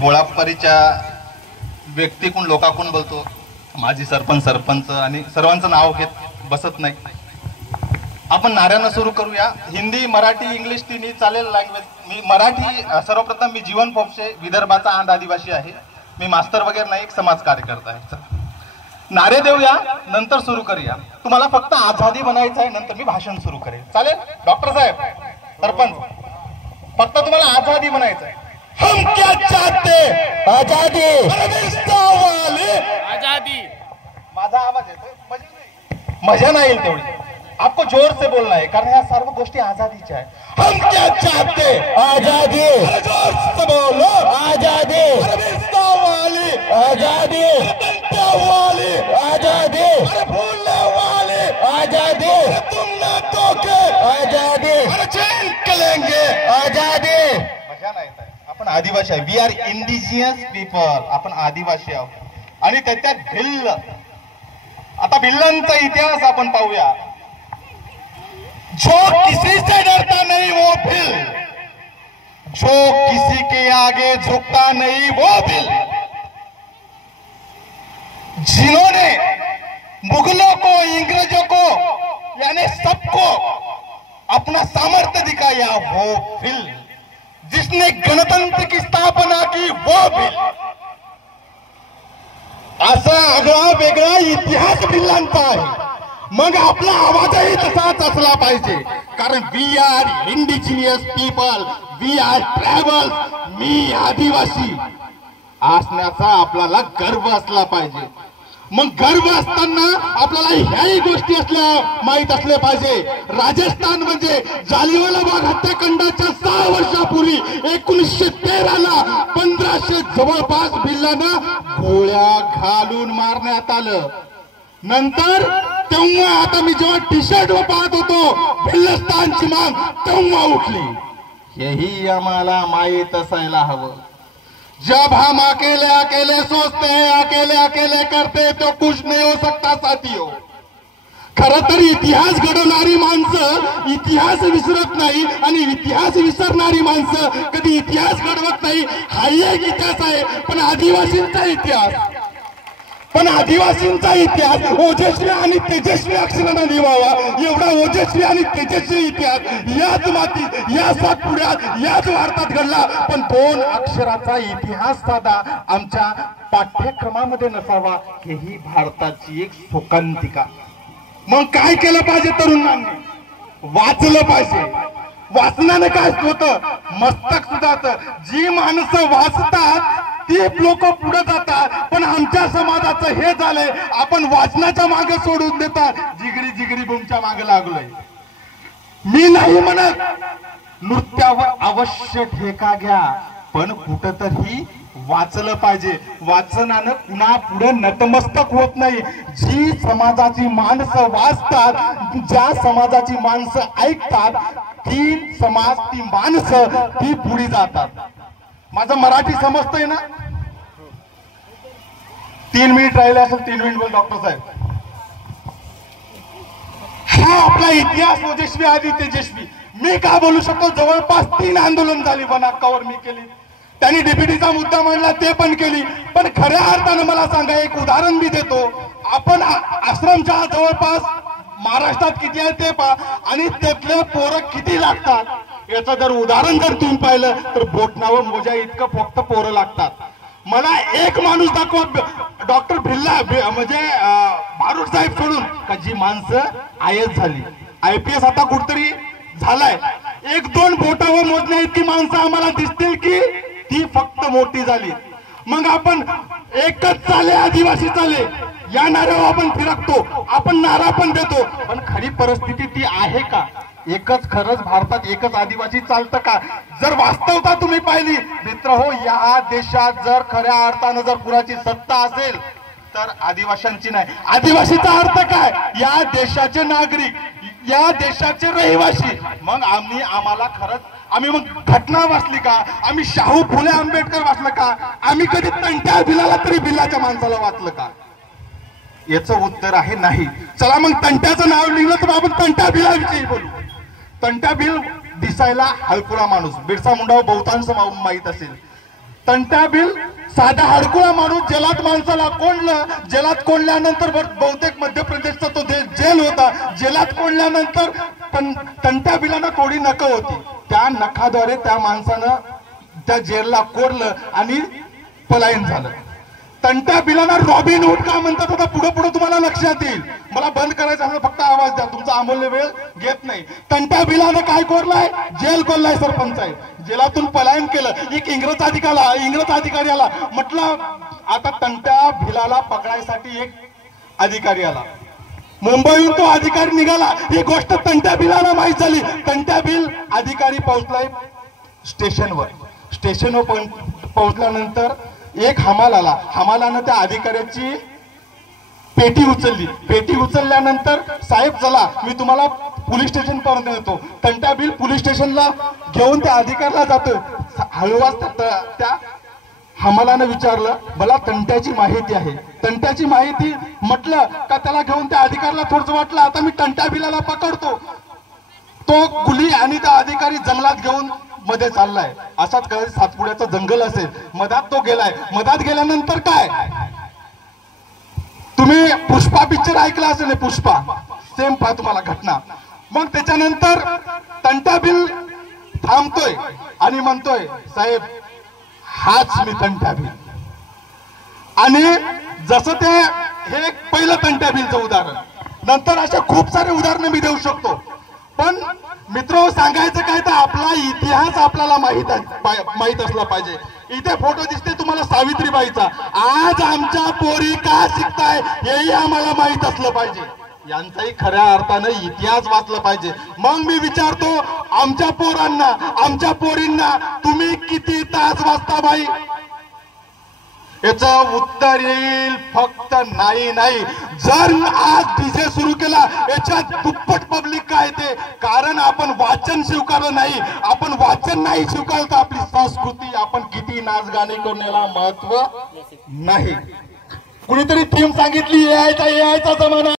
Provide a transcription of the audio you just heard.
होळापरीच्या व्यक्तीकून लोकांकून बोलतो. माझी सरपंच आणि सर्वांचं नाव घेत बसत नाही. आपण नाऱ्यानं सुरू करूया. हिंदी, मराठी, इंग्लिश तिन्ही चालेल लँग्वेज. मी मराठी. सर्वप्रथम मी जीवन पोपसे, विदर्भाचा आंध आदिवासी आहे. मी मास्तर वगैरे नाही, एक समाज कार्यकर्ता आहे. नारे देऊया, नंतर सुरू करूया. तुम्हाला फक्त आझादी बनायचं आहे, नंतर मी भाषण सुरू करेन. चालेल डॉक्टर साहेब, सरपंच? फक्त तुम्हाला आझादी बनायचं आहे. हम क्या चाहते? आजादी. आजादी. माझा आवाज येतो? मजा नाही येईल तेवढी. आपको जोर से बोलना है, कारण ह्या सर्व गोष्टी आजादीच्या आहे. हम क्या चाहते? आजादी. जोर से बोलो. आजादी. वाली आजादी. वाली आजादी. भूलने वाले आजादी. तुम ना तोके आजादी. जिंक लेंगे आजादी. मजा नाही येत आहे. आपण आदिवासी आहे. We are indigenous people. आपण आदिवासी आहोत आणि त्याच्यात भिल्ल. आता भिल्लांचा इतिहास आपण पाहूया. जो किसी से डरता नहीं वो भिल, जो किसी के आगे झुकता नहीं वो भिल. जिन्होंने मुगलों को, अंग्रेजों को, यानी सबको अपना सामर्थ्य दिखाया वो भिल. जिसने गणतंत्र की स्थापना की वो भिल. असा आगळा वेगळा इतिहास भिल्लांचा आहे. मग आपला आवाजही तसाच असला पाहिजे, कारण we are indigenous people, we are tribal. मी आदिवासी असण्याचा आपल्याला गर्व असला पाहिजे. मग गर्व असताना आपल्याला ह्याही गोष्टी माहीत असल्या पाहिजे. राजस्थान म्हणजे जालियनवाला बाग हत्याकांडाच्या 6 वर्षापूर्वी 1913ला 1500 जवळपास भिल्लांना गोळ्या घालून मारण्यात आलं. नंतर तेव्हा आता मी जेव्हा टी शर्ट वर पाहत होतो भिल्लस्तानची माग तेव्हा उठली. हेही आम्हाला माहीत असायला हवं. जब हम अकेले अकेले सोचते हैं, अकेले अकेले करते, तो कुछ नहीं हो सकता साथियों. खरं तर इतिहास घडवणारी माणसं इतिहास विसरत नाही आणि इतिहास विसरणारी माणसं कधी इतिहास घडवत नाही. हाही एक इतिहास आहे, पण आदिवासींचा इतिहास. पण आदिवासींचा इतिहास ओजस्वी आणि तेजस्वी अक्षरांना लिहावा. एवढा ओजस्वी आणि तेजस्वी इतिहास याच मातीत, या सातपुड्यात, याच भारतात घडला. पण 2 अक्षराचा इतिहास साधा आमच्या पाठ्यक्रमामध्ये नसावा, हेही भारताची एक शोकांतिका. मग काय केलं पाहिजे तरुणांनी? वाचलं पाहिजे. वाचनानं काय होतं? मस्तक सुधारतं. जी माणसं वाचतात ती लोक पुढे जातात. पण आमच्या समाजाचं हे झालंय, आपण वाचनाच्या मागे सोडून देतात, जिगरी जिगरी बुमच्या मागे लागलोय. मी नाही म्हणत नृत्यावर अवश्य ठेका घ्या, पण कुठंतरी वाचलं पाहिजे. वाचनानं कुणा पुढे नतमस्तक होत नाही. जी समाजाची माणसं वाचतात, ज्या समाजाची माणसं ऐकतात, ती समाज, ती माणसं ती पुढे जातात. माझं मराठी समजतंय ना? 3 मिनिट राहिले असेल. 3 मिनिट बोल डॉक्टर साहेब. हा आपला इतिहास ओजस्वी आधी तेजस्वी. मी का बोलू शकतो? जवळपास 3 आंदोलन झाली वन हक्कावर मी केली. त्यांनी डीबीटीचा मुद्दा मांडला, ते पण केली. पण खऱ्या अर्थानं मला सांगा, एक उदाहरण मी देतो. आपण आश्रमच्या जवळपास महाराष्ट्रात किती आहे ते पहा, आणि त्यातले पोरं किती लागतात याचं जर उदाहरण जर तुम्ही पाहिलं तर बोटनावर मोजा इतकं फक्त पोरं लागतात. मला एक माणूस दाखवा, डॉक्टर भिल्ला म्हणजे भारूड साहेब सोडून, का जी माणसं IAS झाली, IPS आता कुठतरी झालाय. 1-2 बोटावर मोजण्या इतकी माणसं आम्हाला दिसतील की ती फक्त मोठी झाली. मग आपण एकच चाले आदिवासी चाले या नाऱ्यावर आपण फिरकतो, आपण नारा पण देतो, पण खरी परिस्थिती ती आहे का? एकच खरंच भारतात एकच आदिवासी चालतं का? जर वास्तवता तुम्ही पाहिली मित्र हो, या देशात जर खऱ्या अर्थानं जर कुणाची सत्ता असेल तर आदिवासींची नाही. आदिवासीचा अर्थ काय? या देशाचे नागरिक, या देशाचे रहिवासी. मग आम्हाला खरंच आम्ही मग घटना वाचली का? आम्ही शाहू फुले आंबेडकर वाचलं का? आम्ही कधी तंट्या भिलाला तरी भिलाच्या माणसाला वाचलं का? याचं उत्तर आहे नाही. चला मग तंट्याचं नाव लिहिलं तर आपण तंट्या भिलाविषयी बोलू. तंट्या भिल दिसायला हलकुरा माणूस, बिरसा मुंडा बहुतांश माहीत असेल. तंटा बिल साधा हडकुळा माणूस जेलात माणसाला कोंडलं, जेलात कोंडल्यानंतर बहुतेक मध्य प्रदेशचा तो जेल होता, जेलात कोंडल्यानंतर तंटा बिलानं थोडी नखं होती, त्या नखाद्वारे त्या माणसानं त्या जेलला कोरलं आणि पलायन झालं. तंटा बिलांना रॉबिन हुड का म्हणतात आता पुढे पुढे तुम्हाला लक्षात येईल. मला बंद करायचं असं फक्त आवाज द्या, तुमचा अमूल्य वेळ घेत नाही. तंटा बिलानं काय कोरलाय? जेल कोरलाय. सरपंच आहे, जेलातून पलायन केलं. एक इंग्रज अधिकारी आला, म्हटलं आता तंटा भिलाला पकडायसाठी एक अधिकारी आला. मुंबईहून तो अधिकारी निघाला, ही गोष्ट तंटा बिलाला माहीत झाली. तंटा बिल अधिकारी पोहोचलाय स्टेशनवर पोहोचल्यानंतर एक हमाल आला. हमालानं त्या अधिकाऱ्याची पेटी उचलली. पेटी उचलल्यानंतर साहेब चला मी तुम्हाला पोलीस स्टेशन पर्यंत नेतो. तंटा बिल पोलीस स्टेशनला घेऊन त्या अधिकाऱ्याला जातो. हळूवार त्या हमालानं विचारलं, मला तंट्याची माहिती आहे. तंट्याची माहिती म्हटलं का त्याला घेऊन त्या अधिकाऱ्याला थोडंसं वाटलं आता मी तंटा बिलाला पकडतो. तो गुली आणि त्या अधिकारी जंगलात घेऊन मध्ये चाललाय. असाच कदाचित सातपुड्याचं जंगल असेल, मधात तो गेलाय. मधात गेल्यानंतर काय, तुम्ही पुष्पा पिक्चर ऐकला असेल, पुष्पा सेम पहा तुम्हाला घटना. मग त्याच्यानंतर तंटा बिल थांबतोय आणि म्हणतोय साहेब हाच मी तंटा बिल. आणि जसं ते हे एक पहिलं तंटा बिलचं उदाहरण. नंतर अशा खूप सारे उदाहरणं मी देऊ शकतो. पण मित्र सांगायचं काय तर आपला इतिहास आपल्याला माहित असला पाहिजे. इथे फोटो दिसते तुम्हाला सावित्रीबाईचा. आज आमच्या पोरी का शिकताय हेही आम्हाला माहित असलं पाहिजे. यांचाही खऱ्या अर्थानं इतिहास वाचला पाहिजे. मग मी विचारतो आमच्या पोरांना, आमच्या पोरींना तुम्ही किती तास वाचता बाई? याचं उत्तर येईल फक्त नाही नाही. जर आज डीजे सुरू केला याच्यात दुप्पट पब्लिक काय ते, कारण आपण वाचन स्वीकारलं नाही. आपण वाचन नाही स्वीकारलं तर आपली संस्कृती, आपण किती नाच गाणे करून याला महत्व नाही. कुणीतरी थीम सांगितली एआयचा जमाना.